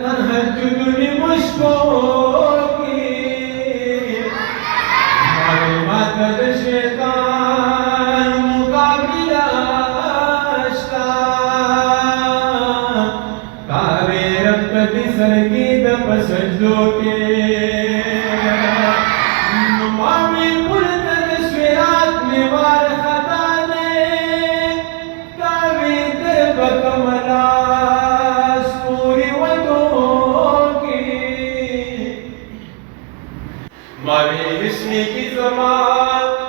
तहज्जुद मुश्कों की मालूमात शैतान मुकाबिला अश्का कावे रक्त बिसरगी दप सजदों के नुमावी पुरतन स्विरात में वार खता ने कावे दरब कमला पूरी वतों की मावी इसमें की ज़मान